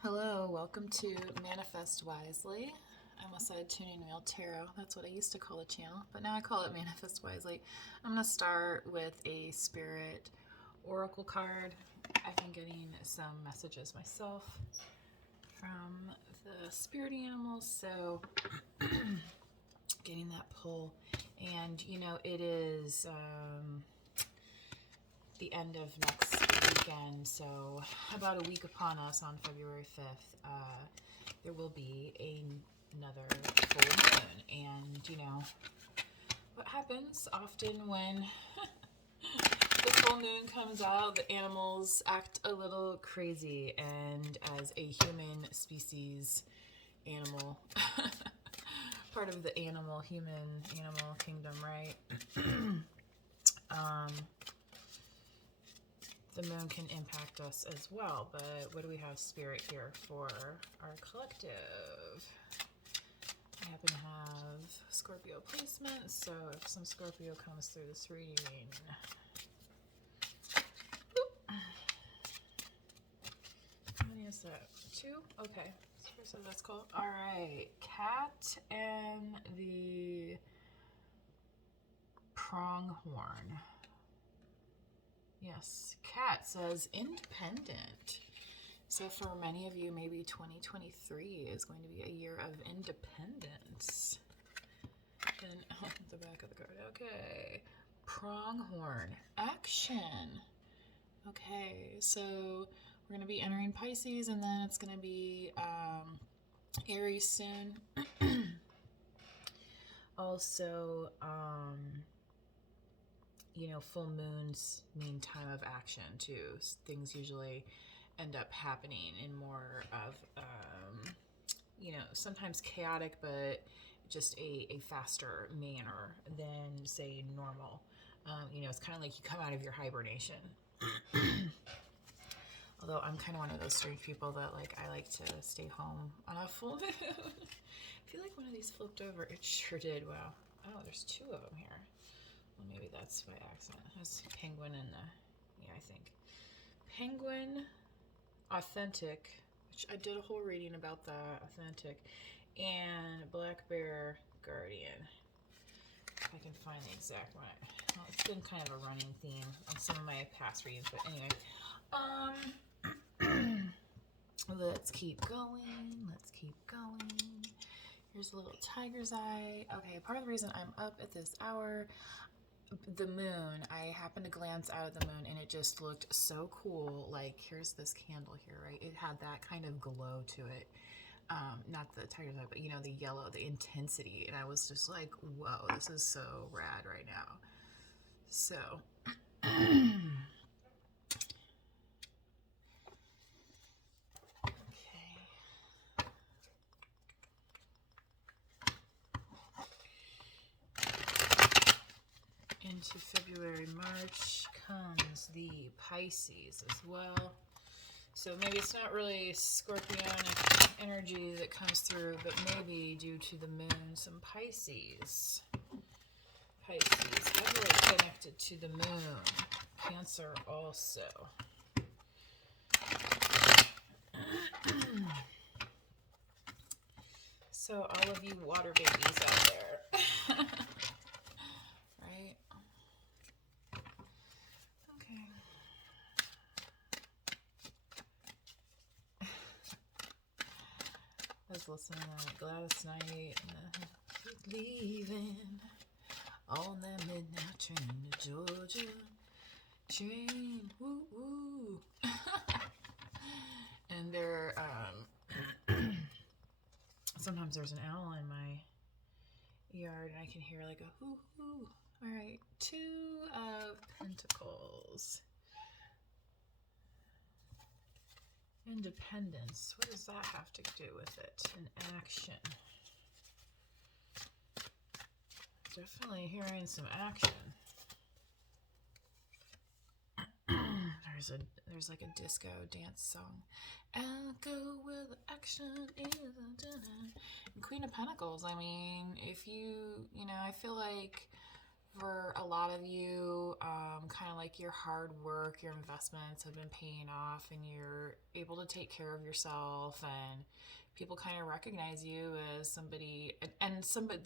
Hello, welcome to Manifest Wisely. I almost said Tuning Wheel Tarot. That's what I used to call the channel, but now I call it Manifest Wisely. I'm going to start with a Spirit Oracle card. I've been getting some messages myself from the spirit animals, so getting that pull. And, you know, it is the end of next weekend, so about a week upon us on February 5th, there will be another full moon. And you know what happens often when the full moon comes out, the animals act a little crazy, and as a human species, animal part of the animal kingdom, right? The moon can impact us as well, but what do we have spirit here for our collective? I happen to have Scorpio placement, so if some Scorpio comes through this reading. How many is that? 2? Okay. So that's cool. Alright. Cat and the pronghorn. Yes, Cat says independent. So for many of you, maybe 2023 is going to be a year of independence. And the back of the card. Okay. Pronghorn. Action. Okay, so we're going to be entering Pisces, and then it's going to be Aries soon. Also, you know, full moons mean time of action too. Things usually end up happening in more of, you know, sometimes chaotic, but just a faster manner than, say, normal. You know, it's kind of like you come out of your hibernation. Although I'm kind of one of those strange people that, like, I like to stay home on a full moon. I feel like one of these flipped over. It sure did. Wow. Oh, there's 2 of them here. Well, maybe that's by accident. There's penguin and yeah, I think. Penguin, authentic, which I did a whole reading about that, authentic, and black bear, guardian. If I can find the exact one. Well, it's been kind of a running theme on some of my past readings, but anyway. Let's keep going. Let's keep going. Here's a little tiger's eye. Okay, part of the reason I'm up at this hour, the moon, I happened to glance out of the moon and it just looked so cool. Like, here's this candle here, right? It had that kind of glow to it. Not the tiger's eye, but you know, the yellow, the intensity. And I was just like, whoa, this is so rad right now. So, into February, March comes the Pisces as well. So maybe it's not really Scorpionic energy that comes through, but maybe due to the moon, some Pisces. Pisces, heavily connected to the moon. Cancer also. So all of you water babies out there. Right? Okay. I was listening to Gladys Knight and leaving on that midnight train to Georgia. Train, woo woo. And there, sometimes there's an owl in my yard and I can hear like a hoo hoo. All right, 2 of Pentacles. Independence. What does that have to do with it? An action. Definitely hearing some action. There's like a disco dance song. I'll go where the action is. And Queen of Pentacles. I mean, if you know, I feel like for a lot of you, kind of like your hard work, your investments have been paying off, and you're able to take care of yourself, and people kind of recognize you as somebody, and somebody,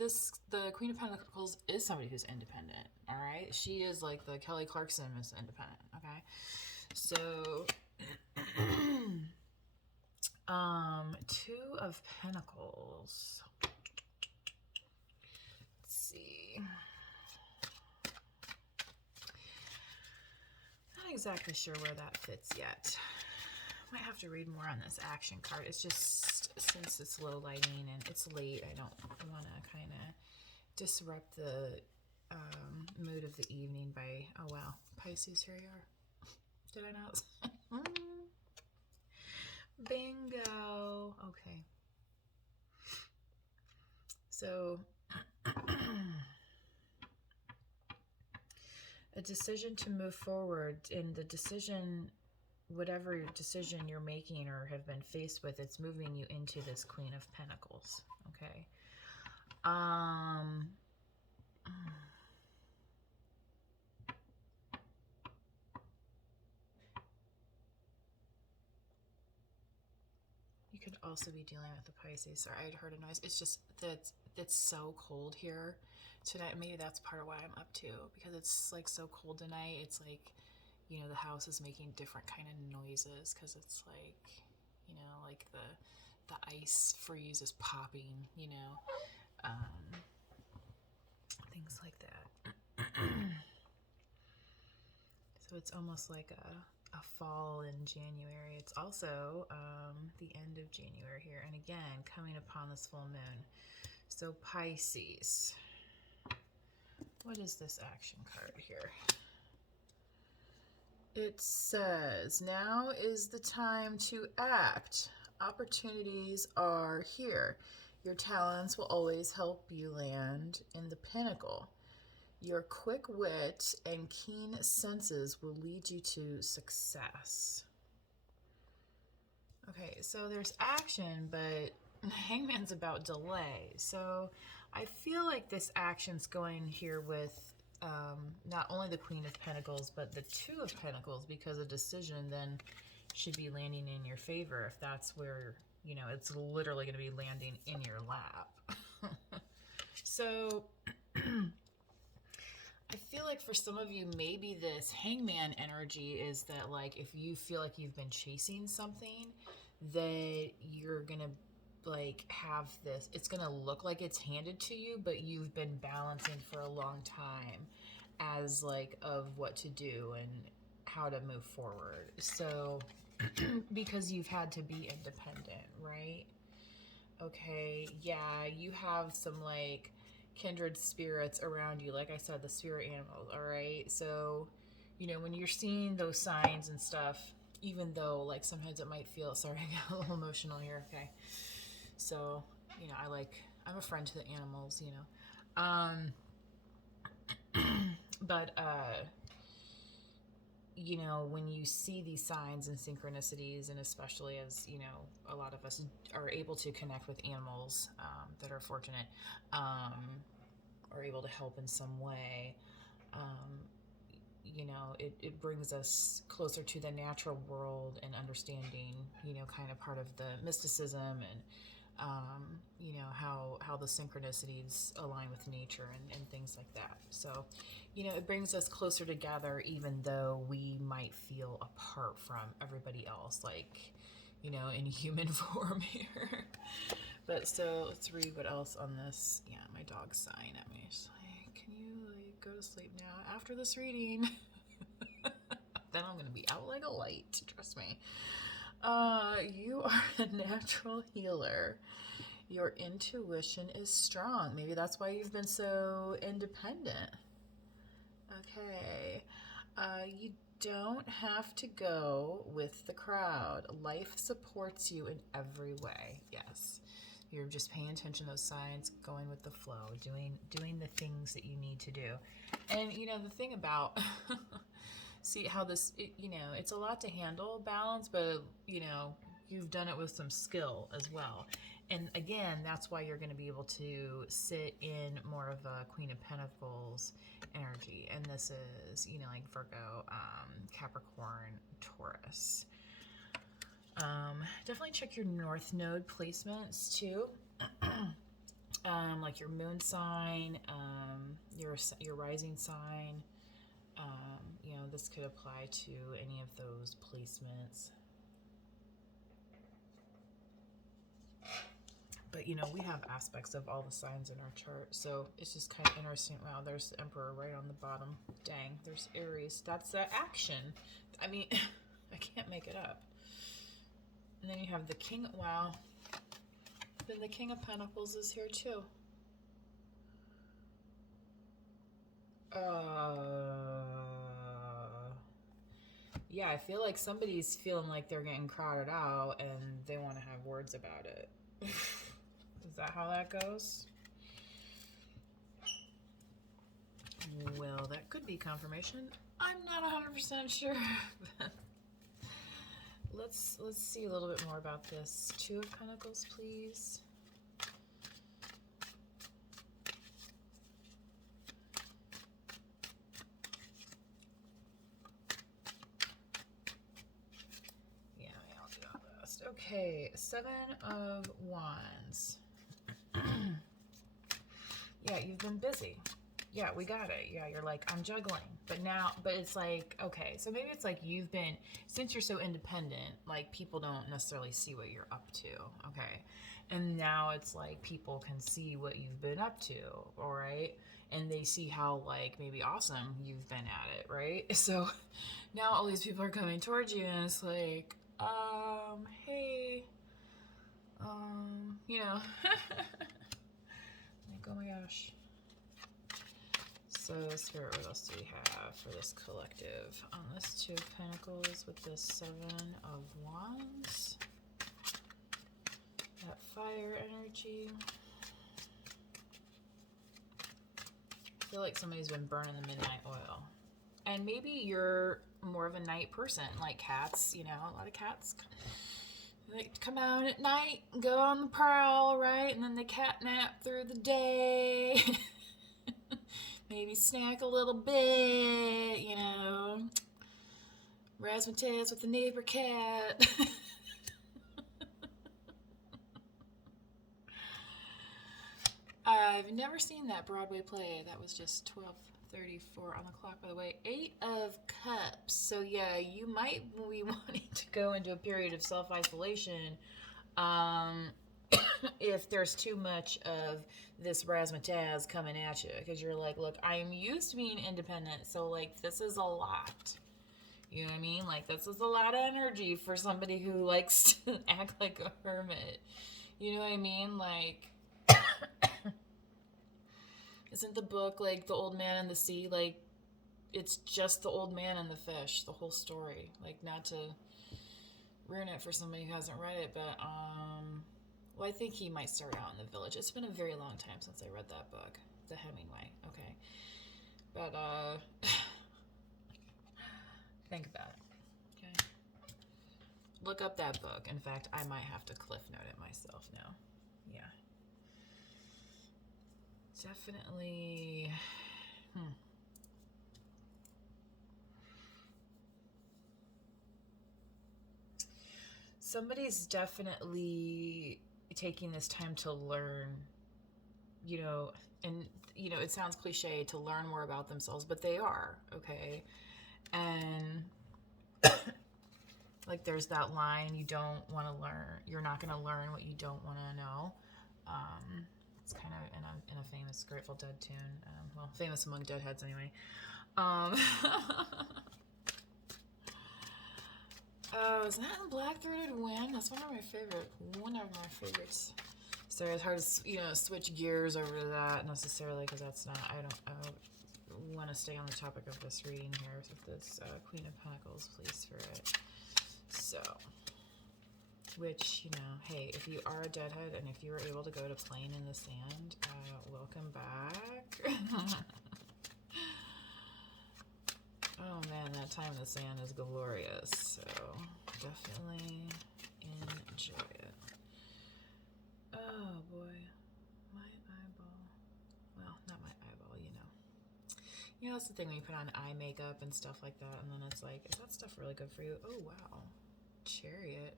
the Queen of Pentacles is somebody who's independent. All right, she is like the Kelly Clarkson is independent. Okay, so Two of Pentacles. Let's see. Not exactly sure where that fits yet. Might have to read more on this action card. It's just, since it's low lighting and it's late, I don't want to kind of disrupt the mood of the evening by, oh wow, Pisces, here you are. Did I not? Bingo. Okay. So a decision to move forward, in the decision, whatever decision you're making or have been faced with, it's moving you into this Queen of Pentacles. Okay. You could also be dealing with the Pisces. Sorry, I had heard a noise. It's just that it's so cold here tonight. Maybe that's part of why I'm up too, because it's like so cold tonight. It's like, you know, the house is making different kind of noises because it's like, you know, like the ice freeze is popping, you know, things like that. So it's almost like a fall in January. It's also the end of January here, and again coming upon this full moon. So Pisces, what is this action card here? It says, now is the time to act. Opportunities are here. Your talents will always help you land in the pinnacle. Your quick wit and keen senses will lead you to success. Okay, so there's action, but Hangman's about delay. So I feel like this action's going here with not only the Queen of Pentacles, but the Two of Pentacles, because a decision then should be landing in your favor if that's where, you know, it's literally going to be landing in your lap. So I feel like for some of you, maybe this Hangman energy is that, like, if you feel like you've been chasing something, that you're gonna like have this, it's gonna look like it's handed to you, but you've been balancing for a long time as like of what to do and how to move forward. So because you've had to be independent, right? Okay, yeah, you have some like kindred spirits around you, like I said, the spirit animals. All right, so you know, when you're seeing those signs and stuff, even though like sometimes it might feel, sorry, I got a little emotional here. Okay, so you know, I'm a friend to the animals, you know, but you know, when you see these signs and synchronicities, and especially as, you know, a lot of us are able to connect with animals that are fortunate, are able to help in some way, you know, it brings us closer to the natural world and understanding, you know, kind of part of the mysticism and, you know, how the synchronicities align with nature and things like that. So, you know, it brings us closer together, even though we might feel apart from everybody else, like, you know, in human form here. But so let's read what else on this. Yeah, my dog's sighing at me. She's like, can you like go to sleep now after this reading? Then I'm gonna be out like a light, trust me. You are a natural healer. Your intuition is strong. Maybe that's why you've been so independent. Okay. You don't have to go with the crowd. Life supports you in every way. Yes. You're just paying attention to those signs, going with the flow, doing the things that you need to do. And you know, the thing about see how this, you know, it's a lot to handle, balance, but you know, you've done it with some skill as well. And again, that's why you're going to be able to sit in more of a Queen of Pentacles energy. And this is, you know, like Virgo, Capricorn, Taurus. Definitely check your North Node placements too. Like your moon sign, your rising sign. You know, this could apply to any of those placements. But, you know, we have aspects of all the signs in our chart, so it's just kind of interesting. Wow, there's the Emperor right on the bottom. Dang, there's Aries. That's the action. I mean, I can't make it up. And then you have the King. Wow. Then the King of Pentacles is here too. Yeah, I feel like somebody's feeling like they're getting crowded out and they want to have words about it. Is that how that goes? Well, that could be confirmation. I'm not 100% sure. Let's see a little bit more about this. Two of Pentacles, please. Yeah, I'll do that last. Okay, Seven of Wands. Yeah, you've been busy. Yeah, we got it. Yeah, you're like, I'm juggling. But it's like, okay, so maybe it's like you've been, since you're so independent, like people don't necessarily see what you're up to, okay? And now it's like people can see what you've been up to, all right? And they see how like maybe awesome you've been at it, right? So now all these people are coming towards you and it's like, hey, you know, like, oh my gosh. So, Spirit, what else do we have for this collective? On this Two of Pentacles with this Seven of Wands. That fire energy. I feel like somebody's been burning the midnight oil. And maybe you're more of a night person, like cats, you know, a lot of cats. They come out at night, go on the prowl, right? And then they catnap through the day. Maybe snack a little bit, you know. Razzmatazz with the neighbor cat. I've never seen that Broadway play. That was just 12:34 on the clock, by the way. Eight of Cups. So yeah, you might be wanting to go into a period of self-isolation if there's too much of this razzmatazz coming at you, because you're like, look, I'm used to being independent, so like this is a lot. You know what I mean? Like this is a lot of energy for somebody who likes to act like a hermit. You know what I mean? Like, isn't the book like The Old Man and the Sea? Like, it's just the old man and the fish, the whole story. Like, not to ruin it for somebody who hasn't read it, but well, I think he might start out in the village. It's been a very long time since I read that book, the Hemingway. Okay, but think about it. Okay, look up that book. In fact, I might have to cliff note it myself now. Yeah, definitely. Somebody's definitely taking this time to learn, you know, and, you know, it sounds cliche to learn more about themselves, but they are, okay? And, like, there's that line, you don't want to learn, you're not going to learn what you don't want to know. It's kind of in a famous Grateful Dead tune, well, famous among Deadheads anyway. Oh, is that in Black-Throated Wind? That's one of my favorites. Sorry, it's hard to, you know, switch gears over to that necessarily, because that's not, I don't want to stay on the topic of this reading here with this Queen of Pentacles, please, for it. So, which, you know, hey, if you are a Deadhead and if you were able to go to Playing in the Sand, welcome back. Oh man, that time in the sand is glorious. So definitely enjoy it. Oh boy, my eyeball. Well, not my eyeball, you know. You know, that's the thing when you put on eye makeup and stuff like that, and then it's like, is that stuff really good for you? Oh wow, Chariot.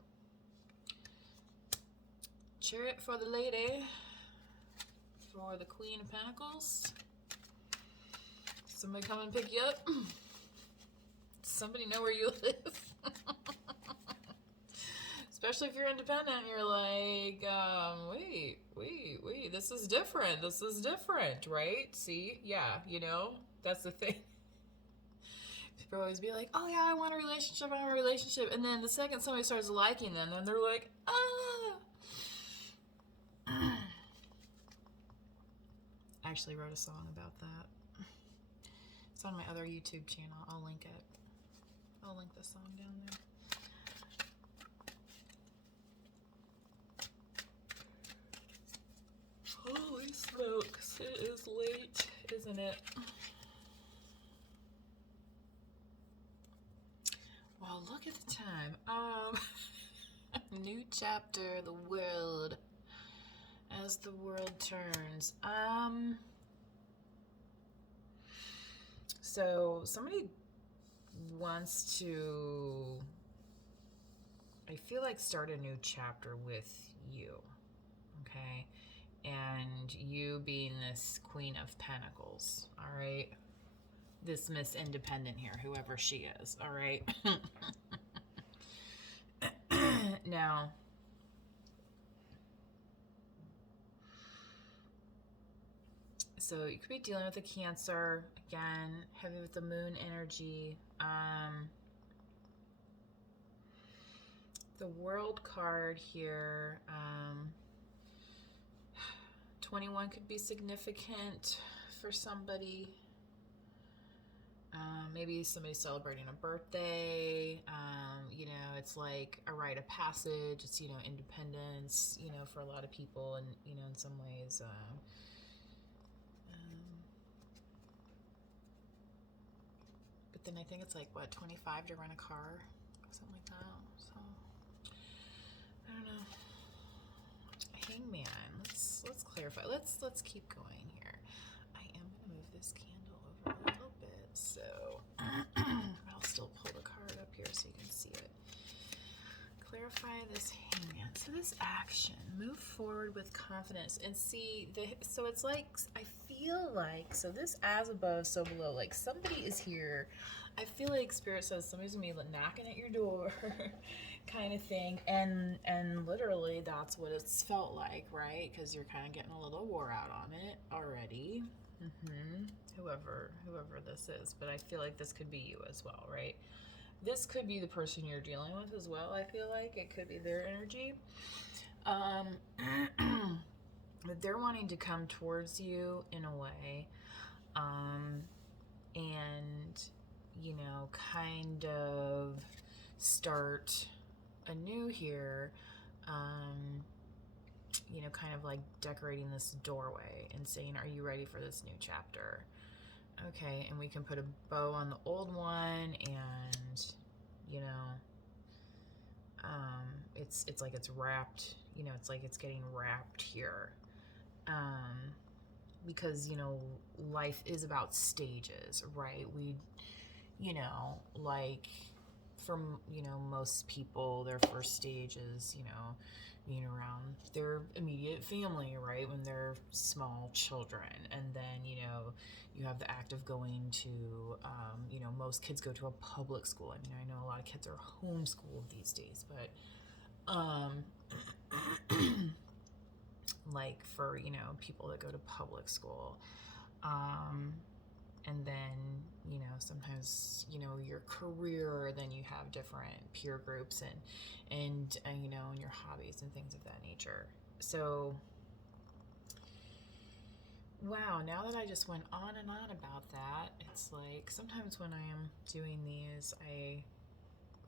Chariot for the lady, for the Queen of Pentacles. Somebody come and pick you up. Somebody know where you live. Especially if you're independent, you're like, wait, this is different. This is different, right? See? Yeah, you know, that's the thing. People always be like, oh yeah, I want a relationship, I want a relationship. And then the second somebody starts liking them, then they're like, ah. I actually wrote a song about that. It's on my other YouTube channel. I'll link it. I'll link the song down there. Holy smokes, it is late, isn't it? Well, look at the time. New chapter, the world, as the world turns. So somebody wants to, I feel like, start a new chapter with you, okay? And you being this Queen of Pentacles, all right? This Miss Independent here, whoever she is, all right? Now, so you could be dealing with a Cancer, again, heavy with the moon energy. The World card here, 21 could be significant for somebody. Maybe somebody's celebrating a birthday. You know, it's like a rite of passage. It's, you know, independence, you know, for a lot of people. And, you know, in some ways, but then I think it's like, what, 25 to rent a car? Something like that. So, I don't know. Hangman. Let's clarify. Let's keep going here. I am going to move this candle over a little bit, so I'll still pull the card up here so you can see it. Clarify this Hangman. So this action, move forward with confidence, and see so it's like, I feel like, so this as above, so below, like somebody is here. I feel like Spirit says somebody's gonna be knocking at your door. Kind of thing, and literally that's what it's felt like, right? Because you're kind of getting a little wore out on it already. Whoever this is, but I feel like this could be you as well, right? This could be the person you're dealing with as well. I feel like it could be their energy. But they're wanting to come towards you in a way, and you know, kind of start anew here, you know, kind of like decorating this doorway and saying, are you ready for this new chapter? Okay, and we can put a bow on the old one, and you know, it's like it's wrapped, you know, it's like it's getting wrapped here, because, you know, life is about stages, right? We, you know, like, for, you know, most people, their first stage is, you know, being around their immediate family, right, when they're small children. And then, you know, you have the act of going to, you know, most kids go to a public school. I mean, I know a lot of kids are homeschooled these days, but like for, you know, people that go to public school, and then, you know, sometimes, you know, your career, then you have different peer groups and you know, and your hobbies and things of that nature. So, wow, now that I just went on and on about that, it's like sometimes when I am doing these, I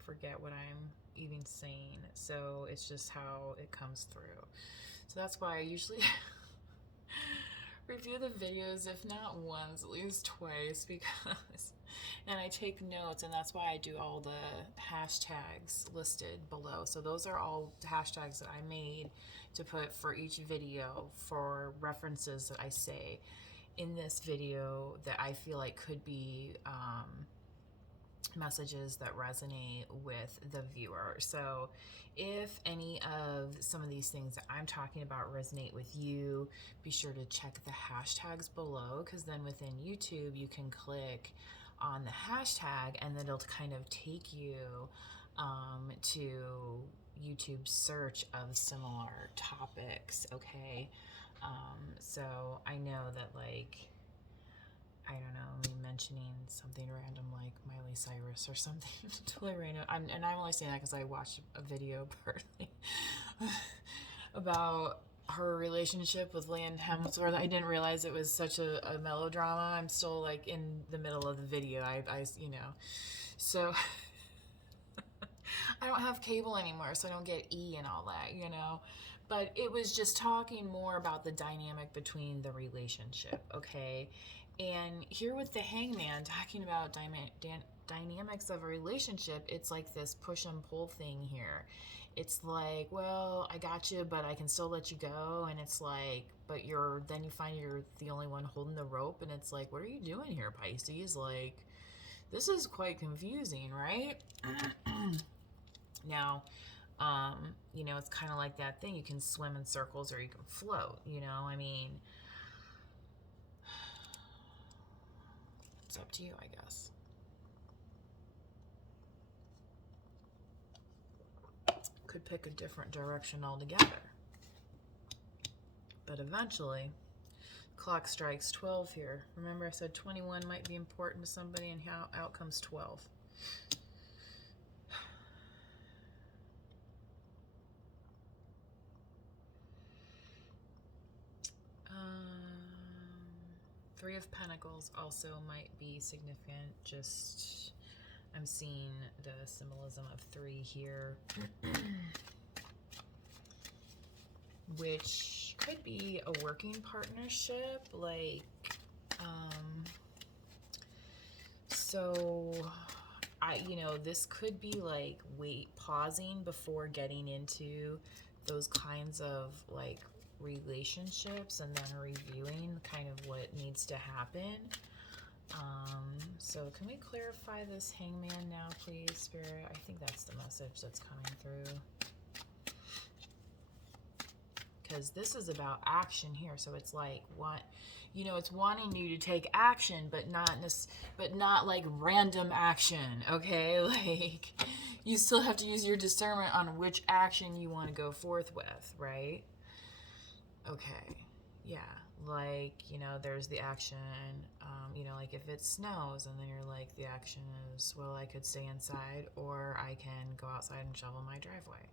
forget what I'm even saying. So it's just how it comes through. So that's why I usually review the videos, if not once, at least twice, because, and I take notes, and that's why I do all the hashtags listed below. So those are all hashtags that I made to put for each video for references that I say in this video that I feel like could be messages that resonate with the viewer. So if any of some of these things that I'm talking about resonate with you, be sure to check the hashtags below, because then within YouTube you can click on the hashtag and then it'll kind of take you to YouTube's search of similar topics. Okay, so I know that, like, I don't know, me mentioning something random like Miley Cyrus or something totally random. And I'm only saying that because I watched a video partly about her relationship with Liam Hemsworth. I didn't realize it was such a melodrama. I'm still like in the middle of the video. I you know, so I don't have cable anymore, so I don't get E and all that, you know. But it was just talking more about the dynamic between the relationship, okay? And here with the Hangman talking about dynamics of a relationship, it's like this push and pull thing here. It's like, well, I got you, but I can still let you go. And it's like, but then you find you're the only one holding the rope. And it's like, what are you doing here, Pisces? Like, this is quite confusing, right? Now, you know, it's kind of like that thing. You can swim in circles or you can float, you know, I mean, it's up to you, I guess. Could pick a different direction altogether. But eventually, clock strikes 12 here. Remember I said 21 might be important to somebody, and how out comes 12. Three of Pentacles also might be significant. Just, I'm seeing the symbolism of 3 here. Which could be a working partnership, like, so you know, this could be like pausing before getting into those kinds of like relationships and then reviewing kind of what needs to happen. So can we clarify this Hangman now, please, Spirit? I think that's the message that's coming through. Because this is about action here, so it's like, what, you know, it's wanting you to take action, but not like random action, okay? Like, you still have to use your discernment on which action you want to go forth with, right? Okay, yeah, like, you know, there's the action, you know, like if it snows, and then you're like, the action is, well, I could stay inside, or I can go outside and shovel my driveway.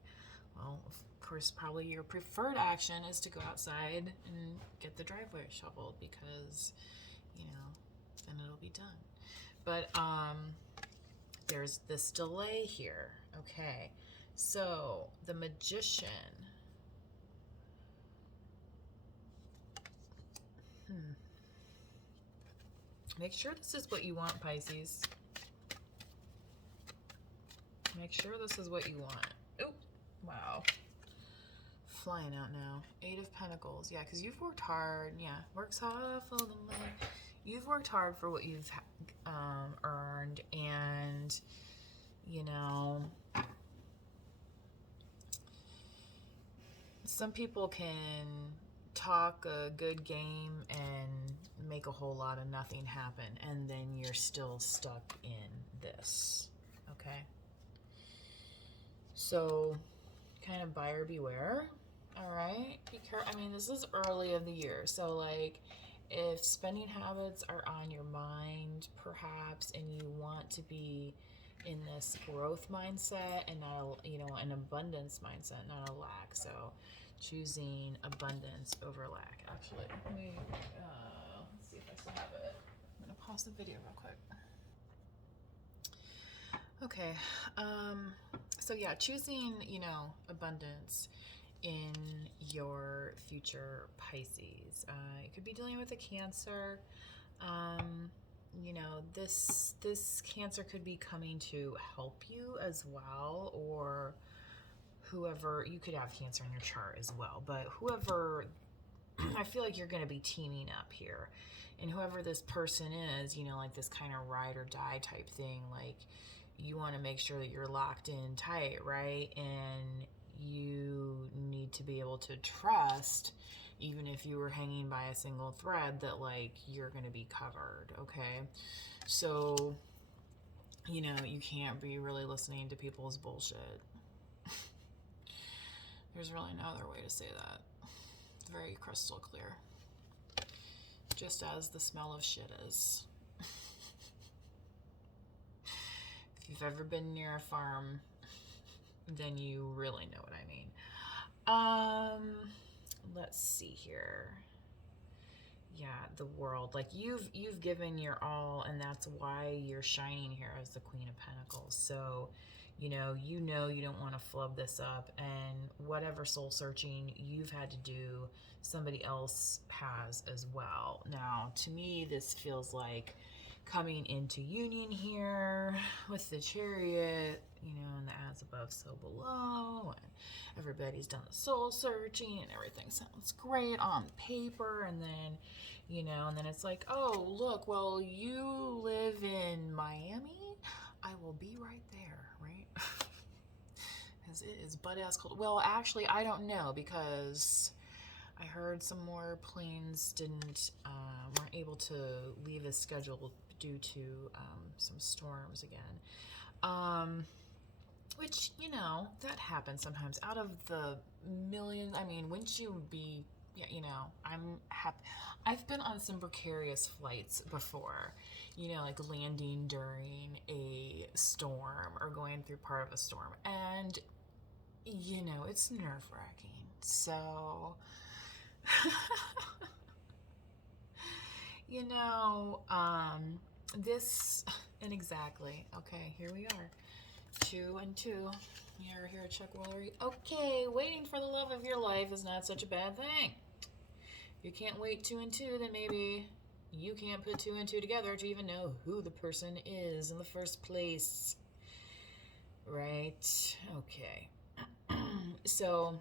Well, of course, probably your preferred action is to go outside and get the driveway shoveled, because, you know, then it'll be done. But there's this delay here. Okay, so the Magician. Make sure this is what you want, Pisces. Make sure this is what you want. Oh, wow. Flying out now. 8 of Pentacles. Yeah, because you've worked hard. Yeah, works hard for the money. You've worked hard for what you've earned, and, you know, some people can talk a good game and make a whole lot of nothing happen, and then you're still stuck in this, okay? So, kind of buyer beware, all right? Because, I mean, this is early in the year, so, like, if spending habits are on your mind, perhaps, and you want to be in this growth mindset and not, you know, an abundance mindset, not a lack, so choosing abundance over lack. Actually, let me, let's see if I still have it. I'm gonna pause the video real quick. Okay, so yeah, choosing, you know, abundance in your future Pisces. You could be dealing with a Cancer. You know, this Cancer could be coming to help you as well, or whoever, you could have Cancer in your chart as well, but whoever, I feel like you're going to be teaming up here. And whoever this person is, you know, like this kind of ride or die type thing, like you want to make sure that you're locked in tight, right? And you need to be able to trust, even if you were hanging by a single thread, that like you're going to be covered, okay? So, you know, you can't be really listening to people's bullshit. There's really no other way to say that. It's very crystal clear. Just as the smell of shit is. If you've ever been near a farm, then you really know what I mean. Let's see here. Yeah, the World. Like you've given your all, and that's why you're shining here as the Queen of Pentacles. So, you know you don't want to flub this up, and whatever soul searching you've had to do, somebody else has as well. Now, to me, this feels like coming into union here with the Chariot, you know, and the as above, so below, and everybody's done the soul searching, and everything sounds great on paper, and then, you know, and then it's like, oh, look, well, you live in Miami? I will be right there, right? As it is butt-ass cold. Well, actually, I don't know, because I heard some more planes weren't able to leave as scheduled due to some storms again. Which, you know, that happens sometimes. Out of the millions, I mean, wouldn't you be, yeah, you know, I've been on some precarious flights before, you know, like landing during a storm or going through part of a storm. And, you know, it's nerve-wracking. So, you know, this, and exactly, okay, here we are. 2 and 2. You're here, Chuck Woolery. Okay, waiting for the love of your life is not such a bad thing. If you can't wait 2 and 2, then maybe you can't put 2 and 2 together to even know who the person is in the first place. Right? Okay. So,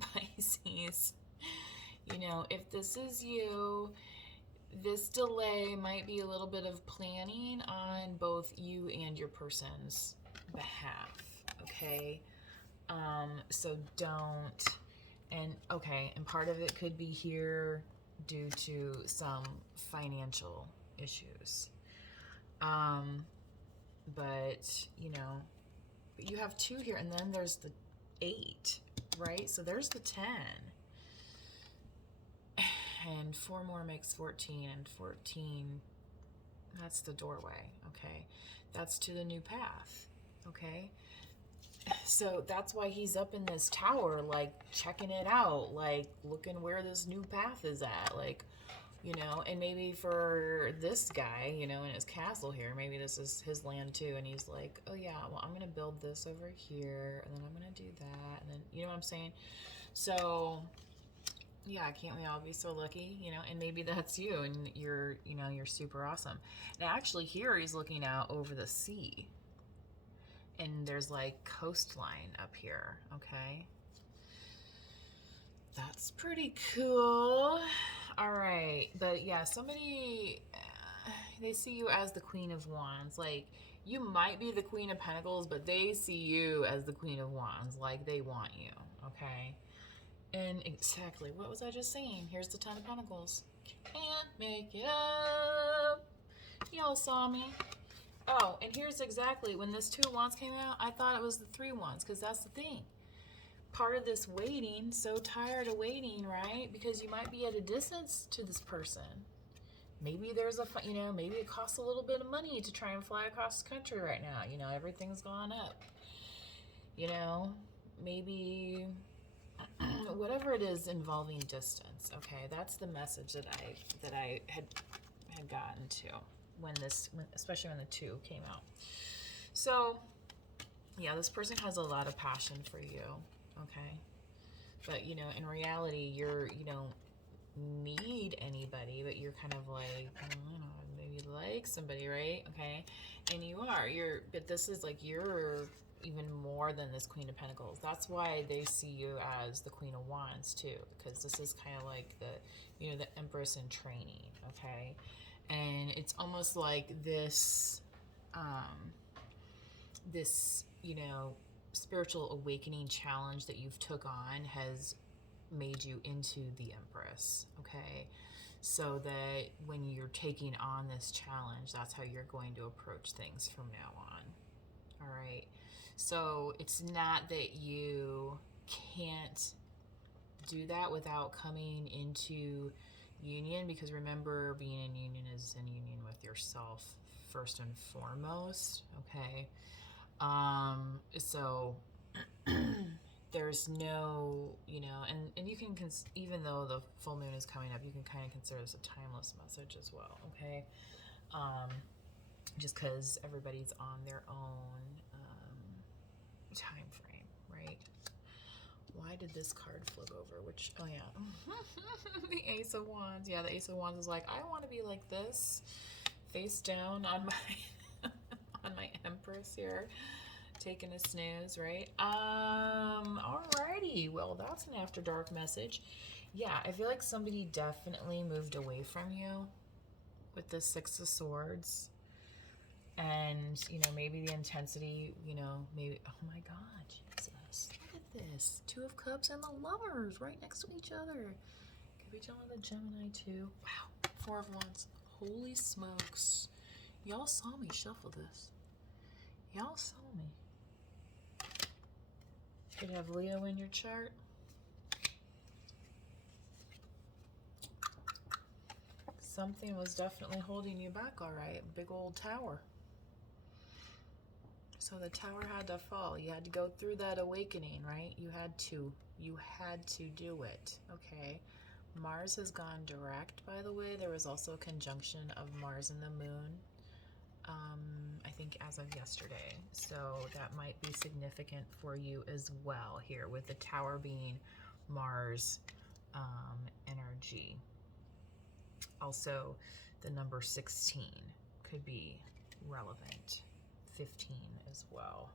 Pisces, you know, if this is you, this delay might be a little bit of planning on both you and your person's behalf, okay? So don't, and okay, and part of it could be here due to some financial issues. But, you know, you have 2 here, and then there's the 8, right? So there's the 10. And 4 more makes 14, and 14, that's the doorway, okay? That's to the new path, okay? So that's why he's up in this tower, like, checking it out, like, looking where this new path is at, like, you know, and maybe for this guy, you know, in his castle here, maybe this is his land too, and he's like, oh yeah, well, I'm gonna build this over here, and then I'm gonna do that, and then, you know what I'm saying? So, yeah, can't we all be so lucky, you know? And maybe that's you, and you're, you know, you're super awesome. Now, actually, here he's looking out over the sea, and there's like coastline up here, okay? That's pretty cool. All right, but yeah, somebody, they see you as the Queen of Wands. Like, you might be the Queen of Pentacles, but they see you as the Queen of Wands. Like, they want you, okay? And exactly, what was I just saying? Here's the 10 of Pentacles. Can't make it up. Y'all saw me. Oh, and here's exactly, when this 2 of Wands came out, I thought it was the 3 of Wands, because that's the thing. Part of this waiting, so tired of waiting, right? Because you might be at a distance to this person. Maybe there's a, you know, maybe it costs a little bit of money to try and fly across the country right now. You know, everything's gone up. You know, maybe whatever it is involving distance. Okay, that's the message that I had gotten to when especially when the 2 came out. So, yeah, this person has a lot of passion for you. Okay, But, you know, in reality, you don't need anybody, but you're kind of like, I don't know, maybe like somebody, right? Okay. And you are. But this is like, you're even more than this Queen of Pentacles. That's why they see you as the Queen of Wands too, because this is kind of like the, you know, the Empress in training, okay? And it's almost like this, you know, spiritual awakening challenge that you've took on has made you into the Empress, okay? So that when you're taking on this challenge, that's how you're going to approach things from now on, all right? So it's not that you can't do that without coming into union, because remember, being in union is in union with yourself first and foremost, okay? So there's no, you know, and you can, even though the full moon is coming up, you can kind of consider this a timeless message as well, okay? Just because everybody's on their own time frame, right? Why did this card flip over? Which, oh yeah, the Ace of Wands. Yeah, the Ace of Wands is like, I want to be like this, face down on my on my Empress here, taking a snooze, right? Alrighty, well, that's an after dark message. Yeah, I feel like somebody definitely moved away from you with the Six of Swords. And, you know, maybe the intensity, you know, maybe, oh my God, Jesus, look at this. Two of Cups and the Lovers right next to each other. Could be dealing with a Gemini too. Wow, Four of Wands. Holy smokes. Y'all saw me shuffle this. Y'all saw me. Could have Leo in your chart. Something was definitely holding you back, all right. Big old tower. So the tower had to fall. You had to go through that awakening, right? You had to do it, okay? Mars has gone direct, by the way. There was also a conjunction of Mars and the moon, I think as of yesterday. So that might be significant for you as well here, with the tower being Mars energy. Also, the number 16 could be relevant. 15 as well.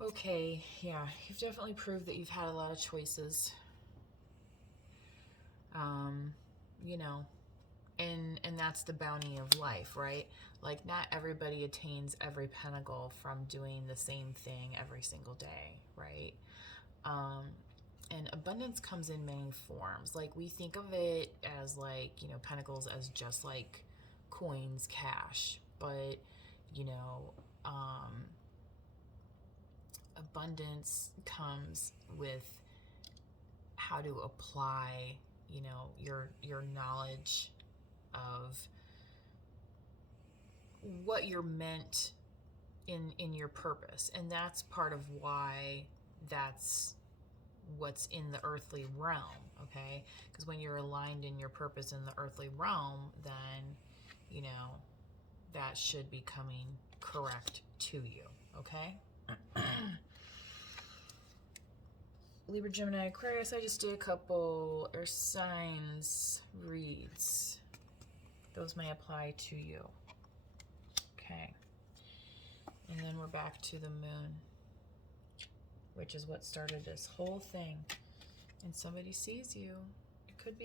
Okay, yeah, you've definitely proved that you've had a lot of choices. You know, and that's the bounty of life, right? Like, not everybody attains every pentacle from doing the same thing every single day, right? And abundance comes in many forms. Like, we think of it as like, you know, pentacles as just like coins, cash, but you know, abundance comes with how to apply, you know, your knowledge of what you're meant in your purpose. And that's part of why that's what's in the earthly realm, okay? Because when you're aligned in your purpose in the earthly realm, then, you know, that should be coming correct to you, okay? Libra, Gemini, Aquarius, I just did a couple earth signs reads. Those may apply to you. Okay. And then we're back to the moon, which is what started this whole thing. And somebody sees you. It could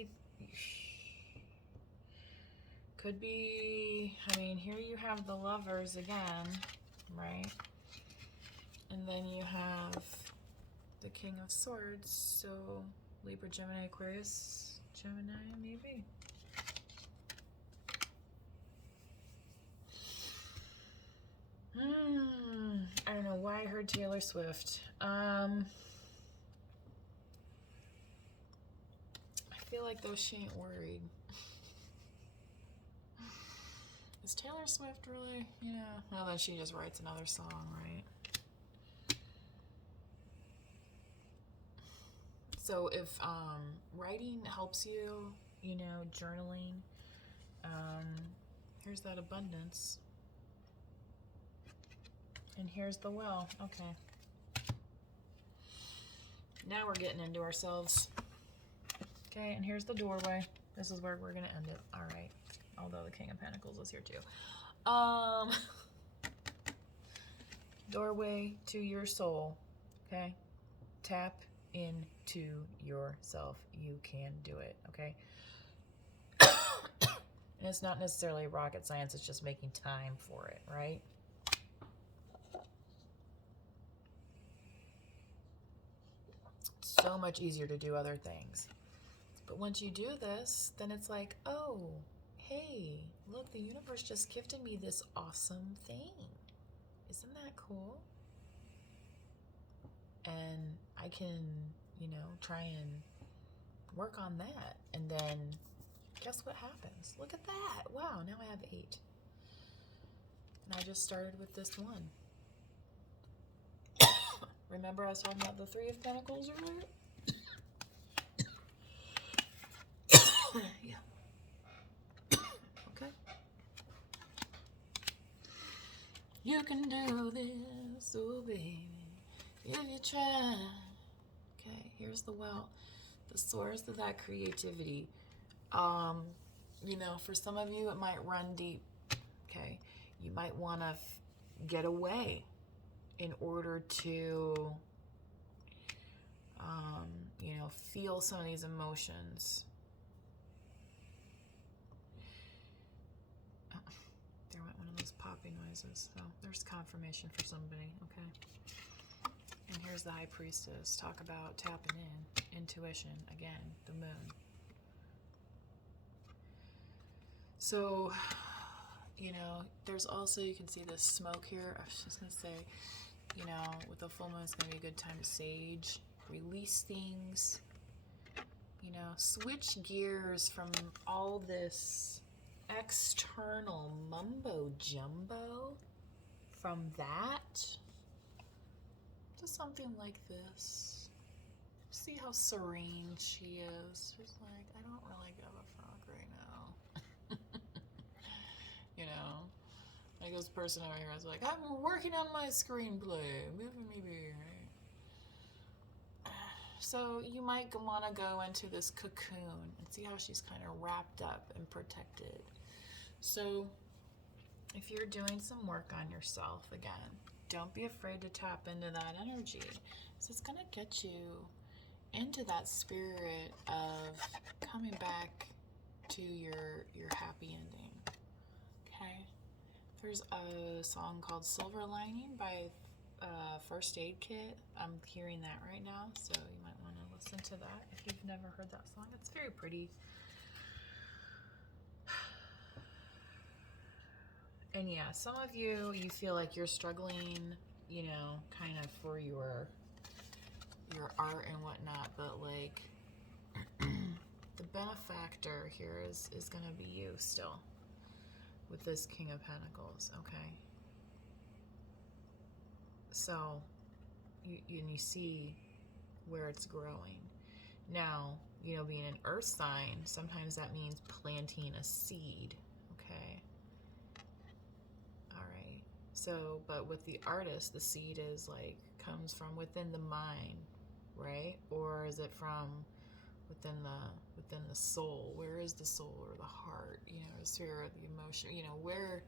be, I mean, here you have the Lovers again, right? And then you have the King of Swords. So Libra, Gemini, Aquarius, Gemini, maybe. I don't know why I heard Taylor Swift. I feel like though she ain't worried. Is Taylor Swift really, you know? Well, then she just writes another song, right? So if writing helps you, you know, journaling, here's that abundance. And here's the well. Okay. Now we're getting into ourselves. Okay, and here's the doorway. This is where we're gonna end it. All right. Although the King of Pentacles is here too. Doorway to your soul. Okay? Tap into yourself. You can do it. Okay? And it's not necessarily rocket science, it's just making time for it, right? It's so much easier to do other things. But once you do this, then it's like, oh, hey, look, the universe just gifted me this awesome thing. Isn't that cool? And I can, you know, try and work on that. And then guess what happens? Look at that. Wow, now I have 8. And I just started with this one. Remember I was talking about the 3 of Pentacles earlier? Yeah. Okay. You can do this, oh baby, if you try. Okay, here's the well, the source of that creativity. You know, for some of you, it might run deep. Okay, you might want to get away in order to, you know, feel some of these emotions. There went one of those popping noises. So there's confirmation for somebody. Okay. And here's the High Priestess. Talk about tapping in. Intuition. Again, the moon. So, you know, there's also, you can see this smoke here. I was just going to say, you know, with the full moon, it's going to be a good time to sage, release things, you know, switch gears from all this external mumbo jumbo, from that to something like this. See how serene she is. She's like, I don't really give a fuck right now. You know, like this person over here is like, I'm working on my screenplay. Maybe. So you might want to go into this cocoon and see how she's kind of wrapped up and protected. So if you're doing some work on yourself, again, don't be afraid to tap into that energy. So it's going to get you into that spirit of coming back to your happy ending. Okay? There's a song called Silver Lining by First Aid Kit. I'm hearing that right now, so you might want to listen to that if you've never heard that song. It's very pretty. And yeah, some of you feel like you're struggling, you know, kind of for your art and whatnot, but like the benefactor here is going to be you still with this King of Pentacles, okay? So you see where it's growing. Now, you know, being an earth sign, sometimes that means planting a seed, okay? All right. So, but with the artist, the seed is like, comes from within the mind, right? Or is it from within the soul? Where is the soul or the heart? You know, the spirit, the emotion, you know, where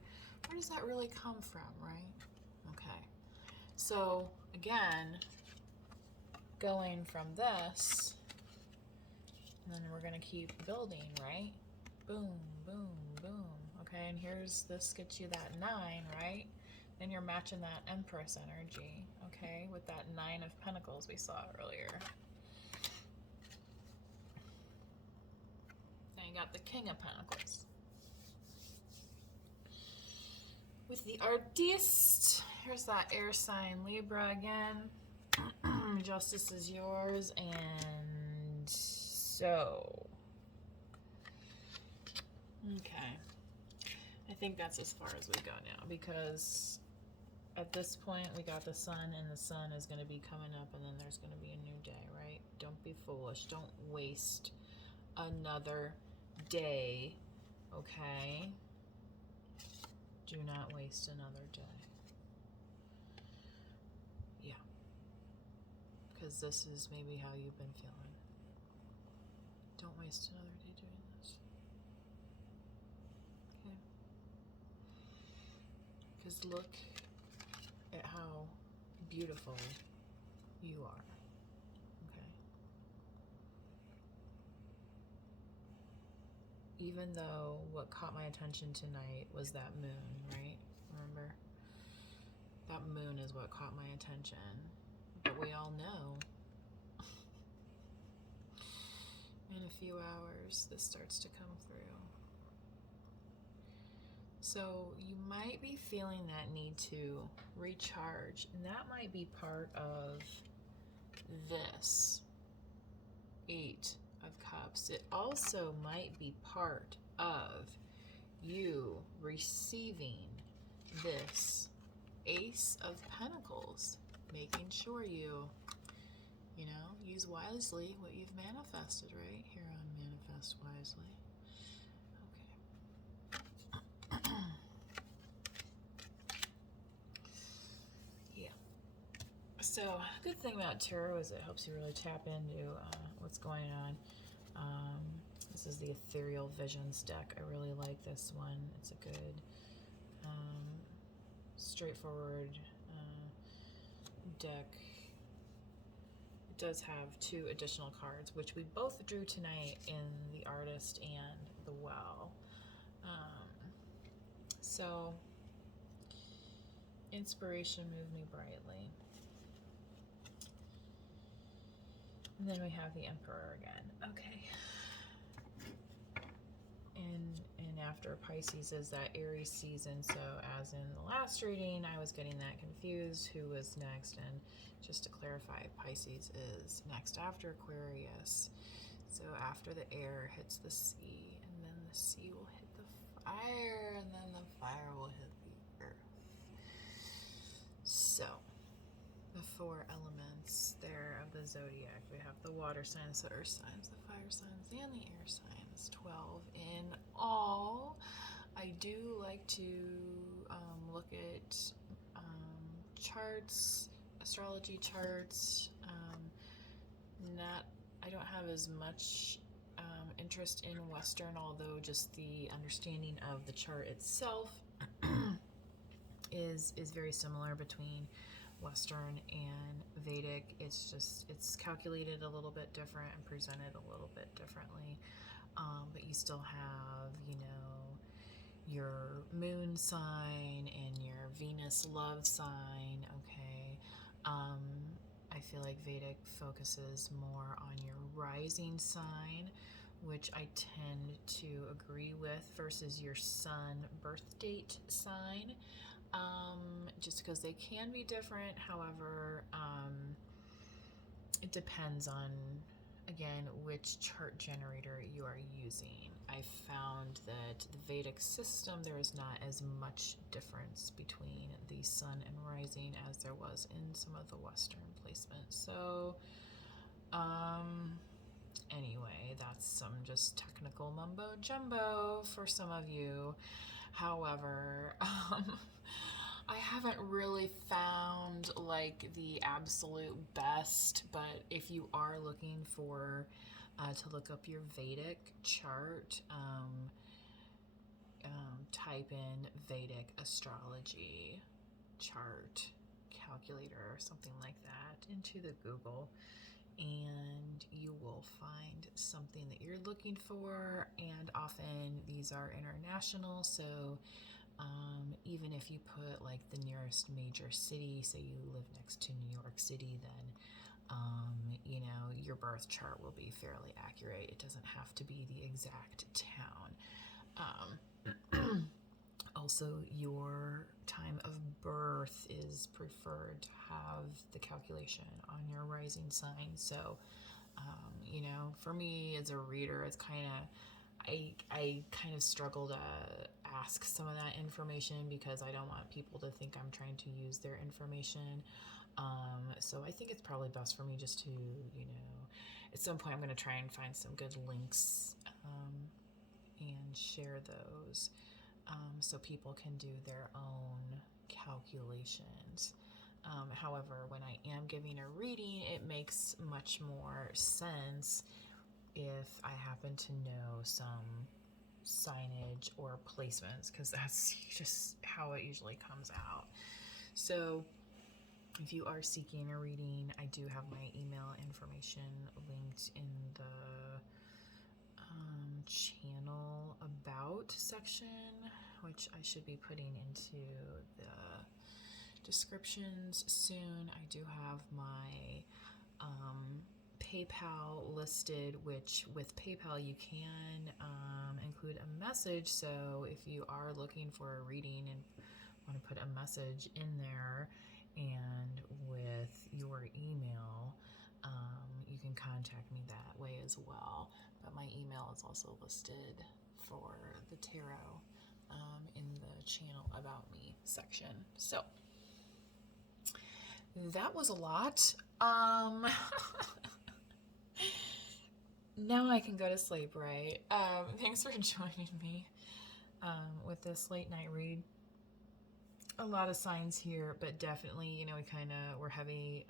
does that really come from, right? Okay. So again, going from this, and then we're gonna keep building, right? Boom, boom, boom. Okay, and here's this gets you that 9, right? Then you're matching that Empress energy, okay, with that 9 of Pentacles we saw earlier. Then you got the King of Pentacles. With the Artiste, here's that air sign Libra again. Justice is yours, and so, okay. I think that's as far as we go now, because at this point we got the sun, and the sun is going to be coming up, and then there's going to be a new day, right? Don't be foolish. Don't waste another day, okay? Do not waste another day. Yeah. because this is maybe how you've been feeling. Don't waste another day doing this. Okay. Because look at how beautiful you are. Okay. Even though what caught my attention tonight was that moon, right? Remember? That moon is what caught my attention. But we all know in a few hours this starts to come through. So you might be feeling that need to recharge, and that might be part of this 8 of Cups. It also might be part of you receiving this Ace of Pentacles, making sure you use wisely what you've manifested, right? Here on Manifest Wisely. Okay. Yeah. So, good thing about tarot is it helps you really tap into what's going on. This is the Ethereal Visions deck. I really like this one. It's a good, straightforward deck. It does have 2 additional cards, which we both drew tonight in the Artist and the Well. So, inspiration moved me brightly. And then we have the Emperor again. Okay. And after Pisces is that Aries season, so as in the last reading, I was getting that confused. Who was next? And just to clarify, Pisces is next after Aquarius. So after the air hits the sea, and then the sea will hit the fire, and then the fire will hit the earth. So, the 4 elements there of the zodiac. We have the water signs, the earth signs, the fire signs, and the air signs. 12 in all. I do like to look at charts, astrology charts. I don't have as much interest in Western, although just the understanding of the chart itself is very similar between Western and Vedic. It's calculated a little bit different and presented a little bit differently. But you still have, your moon sign and your Venus love sign, okay? I feel like Vedic focuses more on your rising sign, which I tend to agree with, versus your sun birth date sign, just because they can be different. However, it depends on, again, which chart generator you are using. I found that the Vedic system, there is not as much difference between the sun and rising as there was in some of the Western placements. So, anyway, that's some just technical mumbo jumbo for some of you. However, I haven't really found like the absolute best, but if you are looking for to look up your Vedic chart, type in Vedic astrology chart calculator or something like that into the Google, and you will find something that you're looking for. And often these are international, so even if you put like the nearest major city, say you live next to New York City, then your birth chart will be fairly accurate. It doesn't have to be the exact town. Also, your time of birth is preferred to have the calculation on your rising sign. So, for me as a reader, it's I kind of struggle to ask some of that information because I don't want people to think I'm trying to use their information. So I think it's probably best for me just to, at some point I'm going to try and find some good links and share those so people can do their own calculations. However, when I am giving a reading, it makes much more sense if I happen to know some signage or placements, because that's just how it usually comes out. So if you are seeking a reading, I do have my email information linked in the channel about section, which I should be putting into the descriptions soon. I do have my PayPal listed, which with PayPal you can include a message. So if you are looking for a reading and want to put a message in there, and with your email, you can contact me that way as well. But my email is also listed for the tarot in the channel about me section. So that was a lot. Now I can go to sleep, right? Thanks for joining me with this late night read. A lot of signs here, but definitely, you know, we're heavy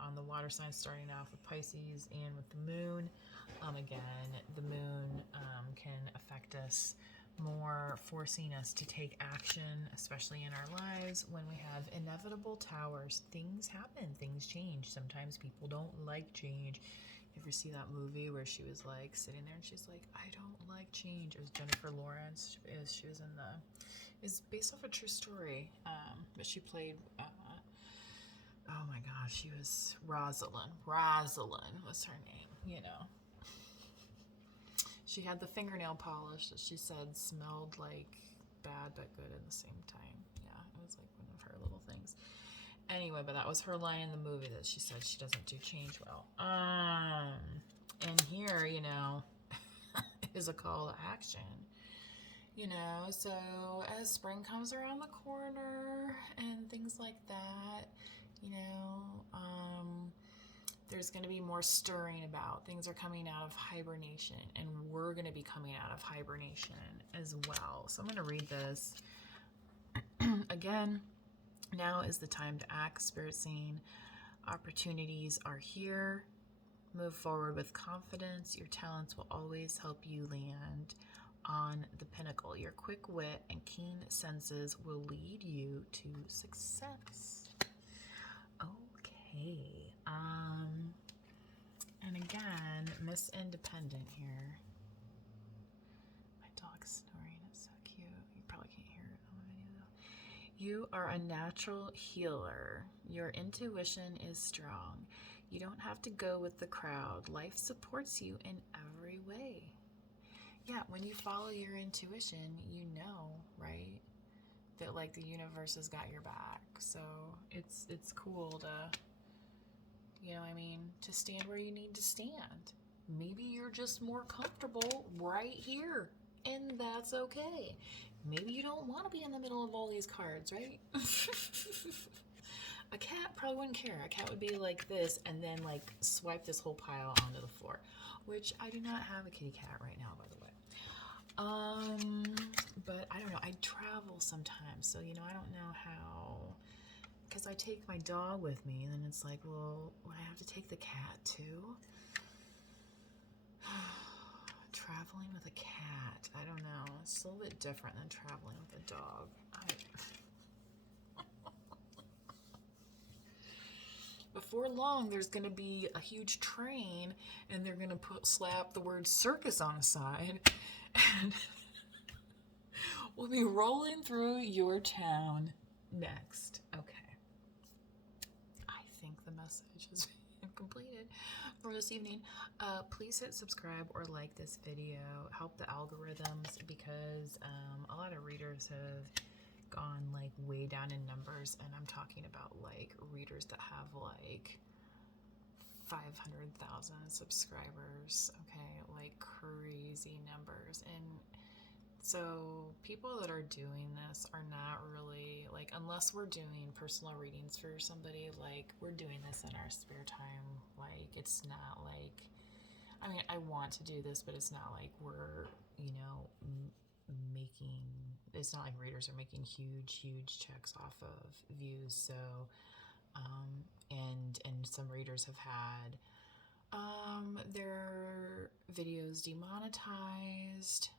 on the water signs, starting off with Pisces and with the moon. Again, the moon can affect us more, forcing us to take action, especially in our lives. When we have inevitable towers, things happen, things change. Sometimes people don't like change. You ever see that movie where she was like sitting there and she's like, I don't like change? It was Jennifer Lawrence. She was in is based off a true story, but she played, oh my gosh, she was Rosalind. Rosalind was her name, you know. She had the fingernail polish that she said smelled like bad but good at the same time. Yeah, it was like one of her little things. Anyway, but that was her line in the movie, that she said she doesn't do change well. And here, you know, is a call to action. You know, so as spring comes around the corner and things like that, you know, there's going to be more stirring about. Things are coming out of hibernation, and we're going to be coming out of hibernation as well. So I'm going to read this. Again, now is the time to act, Spirit saying. Opportunities are here. Move forward with confidence. Your talents will always help you land on the pinnacle. Your quick wit and keen senses will lead you to success. Okay. And again, Miss Independent here. My dog's snoring. It's so cute. You probably can't hear it on the video though. You are a natural healer. Your intuition is strong. You don't have to go with the crowd. Life supports you in every way. Yeah, when you follow your intuition, you know, right? That like the universe has got your back. So it's cool to, you know what I mean, to stand where you need to stand. Maybe you're just more comfortable right here, and that's okay. Maybe you don't want to be in the middle of all these cards, right? A cat probably wouldn't care. A cat would be like this and then like swipe this whole pile onto the floor, which I do not have a kitty cat right now, by the way. But I don't know. I travel sometimes, so, you know, I don't know how, because I take my dog with me, and then it's like, well, would I have to take the cat too? Traveling with a cat, I don't know. It's a little bit different than traveling with a dog. Before long, there's going to be a huge train, and they're going to slap the word circus on the side, and we'll be rolling through your town next. Okay. I think the message has been completed for this evening. Please hit subscribe or like this video. Help the algorithms, because a lot of readers have gone like way down in numbers, and I'm talking about like readers that have like 500,000 subscribers. Okay, like crazy numbers. And so people that are doing this are not really like, unless we're doing personal readings for somebody, like we're doing this in our spare time. Like it's not like, I mean, I want to do this, but it's not like we're, you know, it's not like readers are making huge checks off of views. So And some readers have had their videos demonetized.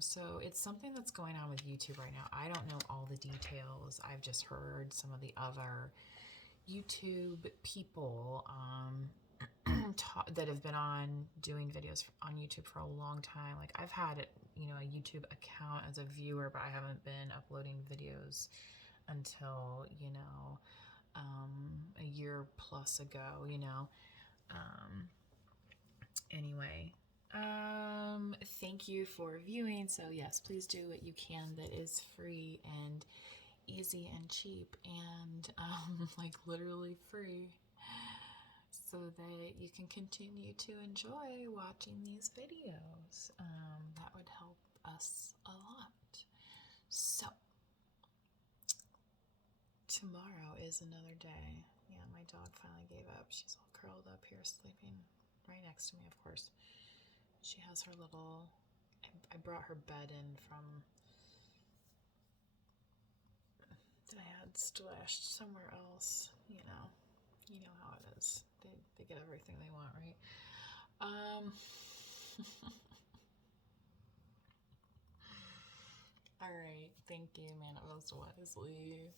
So it's something that's going on with YouTube right now. I don't know all the details. I've just heard some of the other YouTube people that have been on doing videos on YouTube for a long time. Like I've had, a YouTube account as a viewer, but I haven't been uploading videos until, a year plus ago, Anyway, thank you for viewing. So yes, please do what you can that is free and easy and cheap and like literally free, so that you can continue to enjoy watching these videos. That would help us a lot. So tomorrow is another day. Yeah, my dog finally gave up. She's all curled up here sleeping right next to me, of course. She has her little, I brought her bed in from, that I had stashed somewhere else, you know how it is. They get everything they want, right? All right, thank you, manifest wisely.